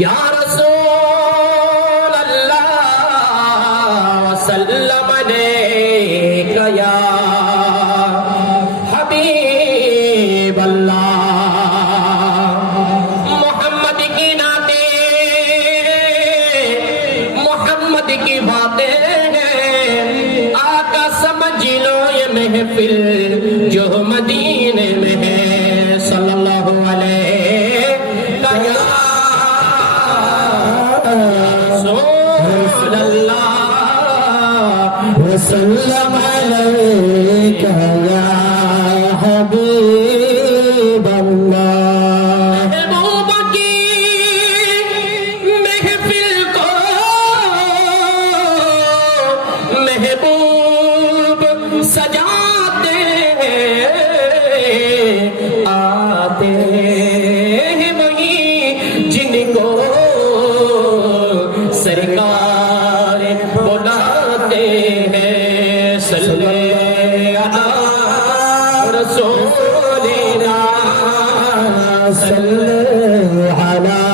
या रसूल अल्लाह वसल्लम अलैका या हबीब अल्लाह। मोहम्मद की नाते मोहम्मद की बातें आका समझ लो ये महफिल जो मदीने में है सल्लल्लाहु अलैहि वसल्लम अलैका या हबीब अल्लाह। महबूब की महफिल को महबूब सजाते आते हैं वही जिनको सरकार बुलाते हैं। सल्ले अला रसूलिना सल्ले अला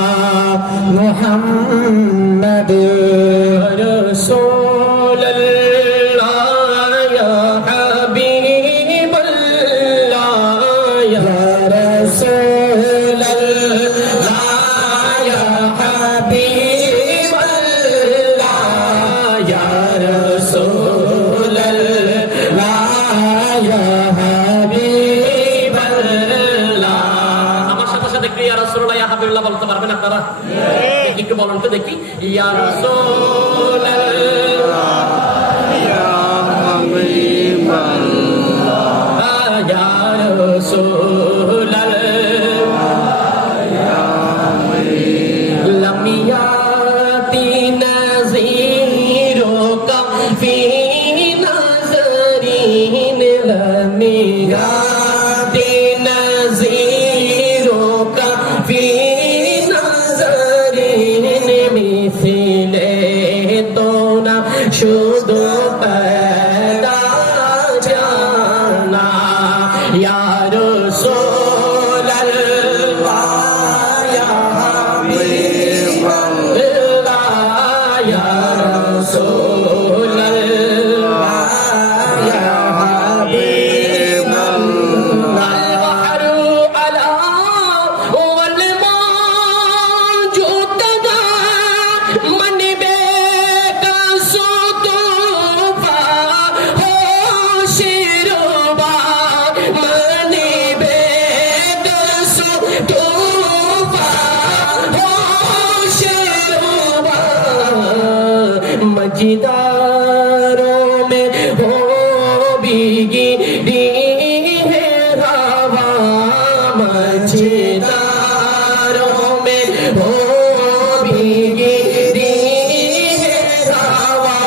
मुहम्मद रसूल अल्लाह या हबीब अल्लाह या रसूल अल्लाह या हबीब अल्लाह या रसूल अल्लाह या हबीब अल्लाह। আমার সাথে সাথে কি ইয়া রাসূলুল্লাহ ইয়া হাবিবাল্লাহ বলতে পারবেন আপনারা? একটু বলুন তো দেখি। ইয়া রাসূলুল্লাহ ইয়া হাবিবাল্লাহ ইয়া রাসূলুল্লাহ ইয়া হাবিবাল্লাহ। লম ইয়াতি নযীরো কা ফি নজরিন लम याति नज़ीरो का फी नज़रिन मिसले तो ना शुदो पैदा जाना या रसूल अल्लाह या हबीब अल्लाह या रसूल अल्लाह या हबीब अल्लाह। البحر على والموج تدا من بك سطوفا هو شربا من بك سطوفا هو شربا मजिदारों में हो भीगी है हवा मजिदारों में हो भीगी है हवा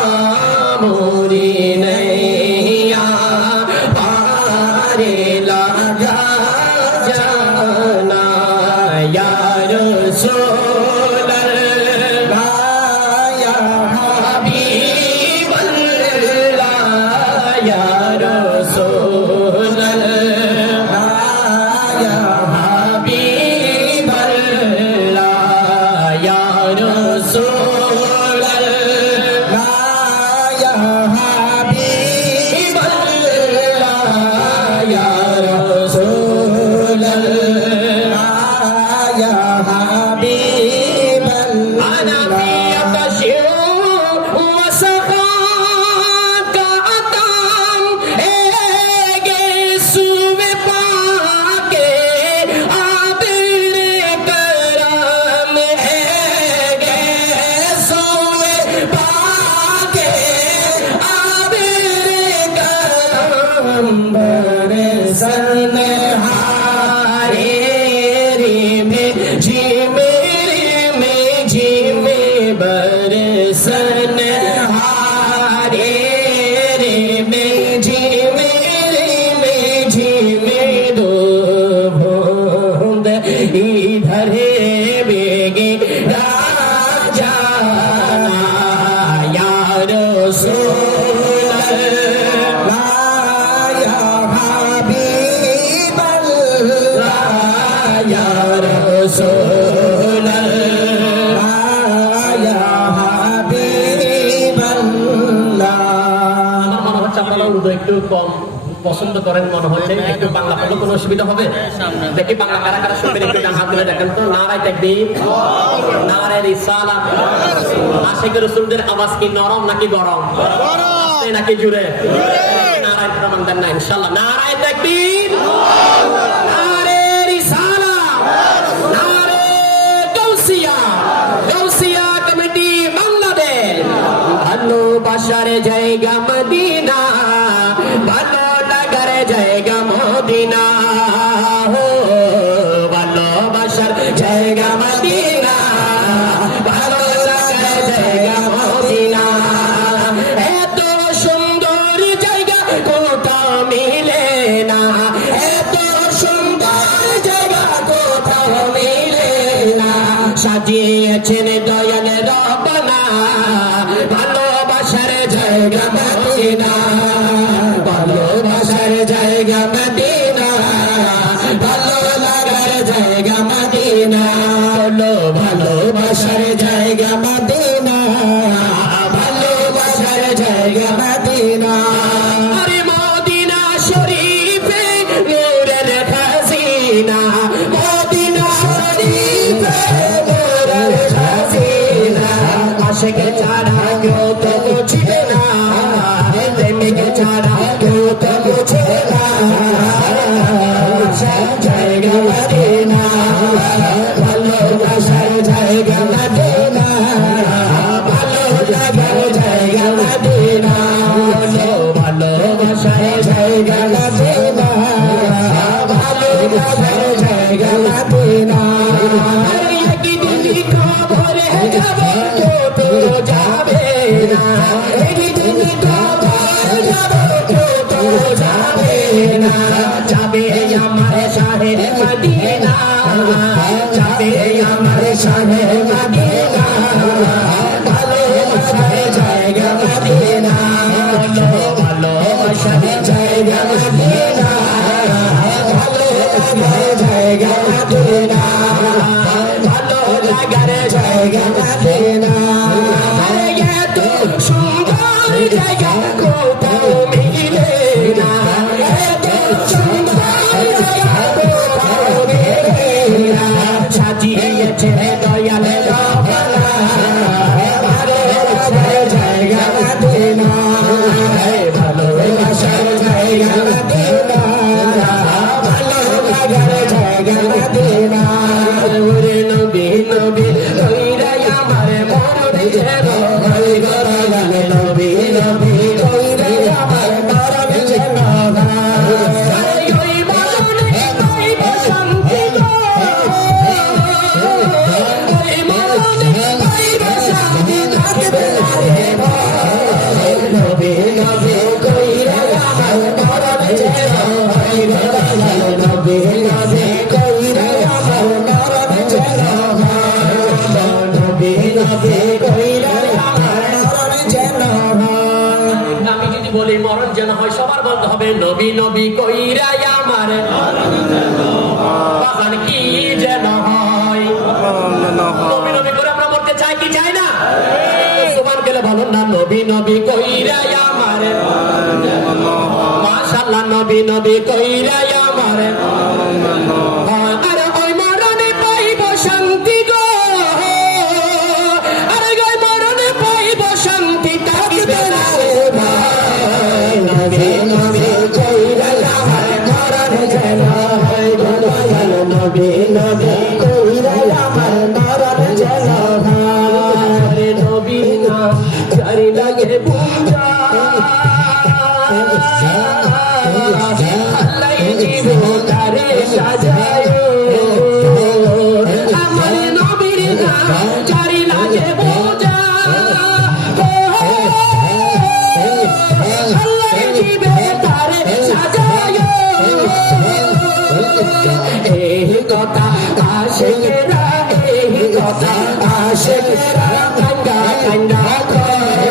मोरी नैया पारे लगा जाना या रसूल अल्लाह या हबीब अल्लाह या रसूल अल्लाह या हबीब अल्लाह या रसूल अल्लाह या हबीब अल्लाह या रसूल अल्लाह या हबीब अल्लाह। अना फी अतशिर वसखाक अतम एगे सुवे पाके आबिर करम एगे सुवे पाके आबिर करम बरसन हारे रे में झिमे बरसन हारे रे में झिमे दो बूंद इधर बेगे राजाना या रसूल अल्लाह या हबीब अल्लाह या रसूल अल्लाह একটু কম পছন্দ করেন মনে হচ্ছে, একটু বাংলা পড়লে কোনো অসুবিধা হবে? দেখি বাংলা কারা কারা শুনবেন, একটু ডান হাত তুলে দেখেন তো। নারায়ে তাকবীর, নারায়ে রিসালাত। আশিক রাসূলদের আওয়াজ কি নরম নাকি গরম? আস্তে নাকি জোরে? নারায়ে প্রমাণ দেন না ইনশাআল্লাহ। নারায়ে তাকবীর, নারায়ে রিসালাত, নারায়ে গাউসিয়া, গাউসিয়া কমিটি বাংলাদেশ। ভালোবাসার জায়গা মদিনা, ভালো লাগার জায়গা মদিনা, হো ভালোবাসার জায়গা মদিনা, ভালো লাগার জায়গা মদিনা। এত সুন্দর জায়গা কোথাও মিলে না, এত সুন্দর জায়গা কোথাও মিলে না। সাজিয়েছেন দয়াল রব্বানা, ভালোবাসার জায়গা মদিনা, ভালোবাসার জায়গা মদিনা, ভালো লাগার জায়গা মদিনা। বলো ভালোবাসার জায়গা মদিনা, ভালোবাসার জায়গা মদিনা। আরে মদিনা শরীফে নূরের খাজিনা, মদিনা শরীফে নূরের খাজিনা। আশিক ছাড়া কেউ তো বুঝবে না, প্রেমিক ছাড়া কেউ তো বুঝে না। জায়গা মদিনা, ভালোবাসার জায়গা মদিনা, ভালো লাগার জায়গা মদিনা। ভালোবাসার জায়গা মদিনা, ভালো লাগার জায়গা মদিনা। একদিন খবরে যাব তো যাবে না, একদিন খবর যাব তো যাবে না। যাবে আমার শাহে মদিনা, যাবে আমার শাহে মদিনা, ভালোবাসার জায়গা মদিনা। ভালোবাসার জায়গা মদিনা, ভালো লাগার জায়গা মদিনা, ভালো লাগার জায়গা মদিনা। এত সুন্দর জায়গা কোথাও মিলে না, এত সুন্দর জায়গা কোথাও মিলে না। সাজিয়েছে দয়াল রব্বানা, ভালোবাসার জায়গা মদিনা, ভালোবাসার জায়গা মদিনা, ভালো লাগার জায়গা মদিনা। ওরে নবী নবী কইরা আমার মরণ যেন হয় গো দয়াল, নবী নবী কইরা আমার মরণ যেন হয়। ওই মরণে পাইব শান্তি গো, ওই মরণে পাইব শান্তি, থাকবে না রে ভয়। নবী নবী কইরা আমার মরণ যেন হয় গো দয়াল, নবী নবী কইরা আমার মরণ যেন হয়। নবী নবী কইরা আমার মরণ যেন হয়। আমি যদি বলি মরণ যেন হয়, সবার বলতে হবে নবী নবী কইরা আমার বাগান কি যেন হয়। নবী নবী করে আমরা মরতে চাই কি চাই না? সুবহান গেলে বলুন না, নবী নবী কইরা আমার, মাশাআল্লাহ নবী নবী কইরা আমার। আরে ওই মরণে পাইব শান্তি গো, আরে ওই মরণে পাইব শান্তি, থাকবে না রে ভয়। নবী নবী কইরা আমার মরণ যেন হয় গো দয়াল, নবী নবী কইরা আমার মরণ যেন হয়। নবী না জারি লাগে পূজা, আল্লাহ জীবনটারে সাজায়। আমার নবীর নাম জারি লাগে পূজা, আল্লাহ জীবনটারে সাজায়। এই কথা আশিকেরা, এই কথা আশিকেরা কান্দা কান্দা কয়।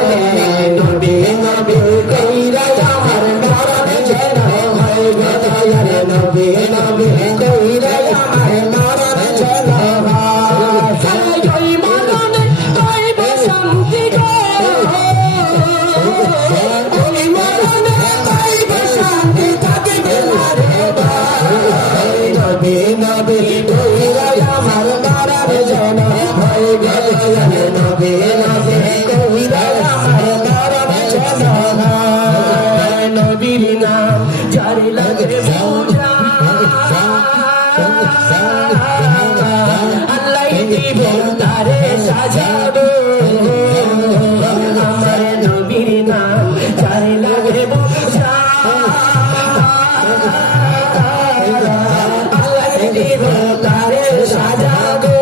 নবী নবী কইরা আমার মরণ যেন হয় গো দয়াল, নবী নবী কইরা আমার মরণ যেন হয়। ওই মরণে পাইব শান্তি গো, ওই মরণে পাইব কইরা আমার মরণ যেন হয়ে গেল নবী নবী কইরা আমার মরণ যেন হয় নবীর নাম জারি লাগে পূজা আল্লাহ দিব তারে সাজাবো আমার নবীর নাম জারি লাগে পূজা আল্লাহ দিব তারে সাজাবো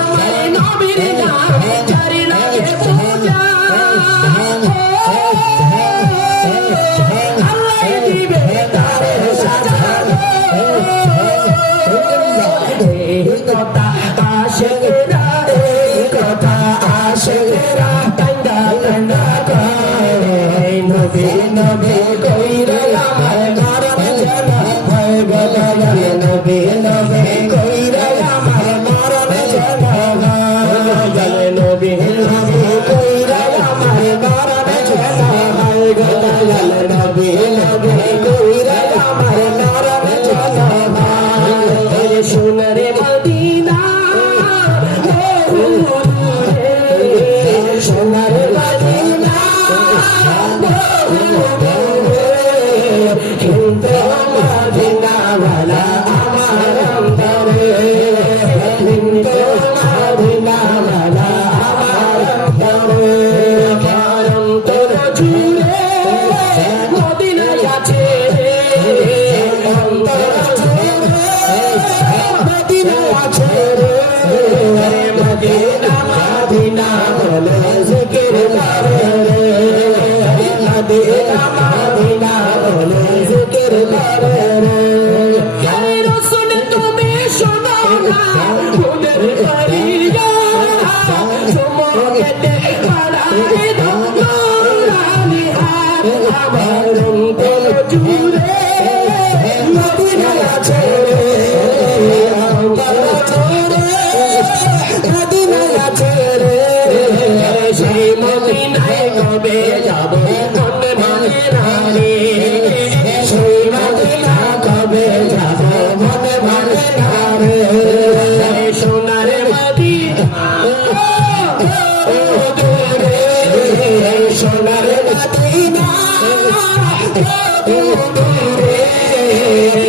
আমার নবীর নাম জারি লাগে পূজা আল্লাহ দিবে তারে সাজাবো এই কথা আশেকরা এই কথা আশেকরা কান্দা কান্দা কয় নবী নবী কইরা আমার মরণ যেন হয় গেল নবী নবী কইরা আমার মরণ যেন হয় গেল নবী নবী কইরা আমার মরণ যেন হয় গেল নবী নবী কইরা আমার মরণ যেন হয় সোনারে মদিনা সোনারে মদিনা কিন্তু মদিনা वाला আমার অন্তরে কিন্তু মদিনা वाला আমার অন্তরে আমার অন্তর জুড়ে মদিনা আছে অন্তর জুড়ে মদিনা আছে রে মদিনা মদিনা বলে জিকির করে রে মদিনা মদিনা বলে জিকির করে রে হে রাসূল তুমি শোনো না মোদের করিয়া তোমাকে পাড়াই দোরানি হাত আমার অন্তর জুড়ে মদিনা আছে সেই মদিনায় কবে যাব মনে মনে নারে সেই মদিনা কবে যাব মনে মনে নারে সোনার মদিনা সোনার মদিনা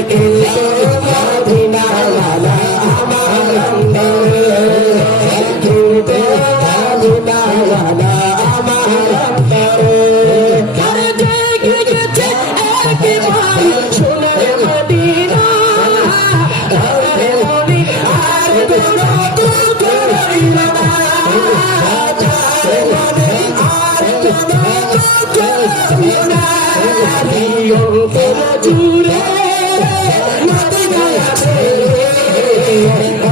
কিন্তু মদিনা वाला আমার অন্তরে কিন্তু মদিনা वाला আমার অন্তরে করে দেখে গেছে একবার সোনার মদিনা আরে মনি আর কোনো দুঃখ রইলো না আরে মনি আর কোনো দুঃখ রইলো না অন্তর জুড়ে মদিনা আছে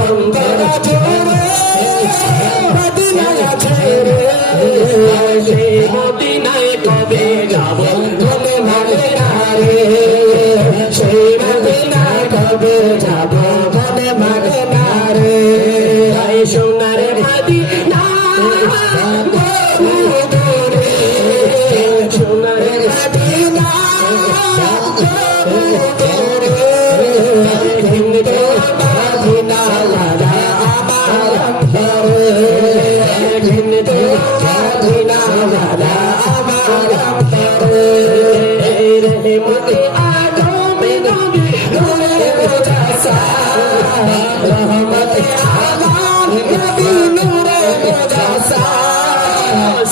অন্তর জুড়ে মদিনা আছে সেই মদিনায় কবে যাব মনে মনে নারে সেই মদিনায় কবে যাব মনে মনে নারে সোনার মদিনা সোনার মদিনা কিন্তু মদিনা वाला আমার অন্তরে কিন্তু মদিনা वाला আমার অন্তরে রহমতে আদম নবী নূরে মুজাসসা রহমতে আদম নবী নূরে মুজাসসা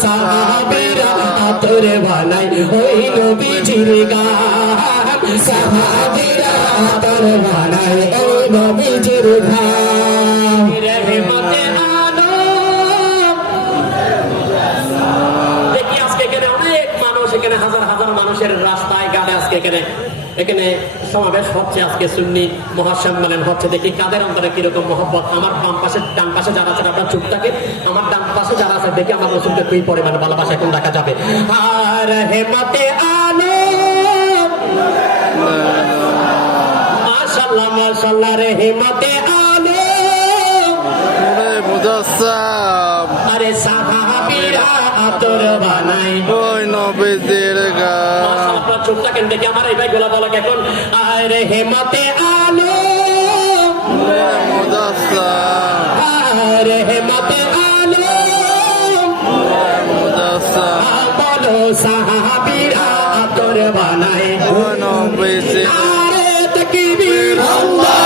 সাহাবীরা আতরে বানাই ওই নবীজির গান সাহাবীরা আতরে বানাই ওই নবীজির গান রহমতে দেখি আজকে এখানে অনেক মানুষ এখানে হাজার হাজার মানুষের রাস্তায় গাড়ি আজকে এখানে সমাবেশ হচ্ছে আজকে সুন্নি মহাসম্মেলন হচ্ছে দেখি কাদের অন্তরে কিরকম মহব্বত আমার ডান পাশে যারা আছে আপনার চুপ থাকে আমার ডান পাশে যারা আছে দেখি আমার রসুলকে কি পরিমাণে ভালোবাসা এখন দেখা যাবে আর হেমতে আলো মাশাআল্লাহ মাশাআল্লাহ রে হেমতে আলো মুজাসসাম আরে সাহাবীরা আতর বানাই ওই নবীজির গান মাশাআল্লাহ চুপ থাকেন দেখি আমার এই ভাই গোলা বলা এখন আরে হেমতে আলো সাহাবীরা আতর বানায় নবীজির আরে তাকবীর আল্লাহু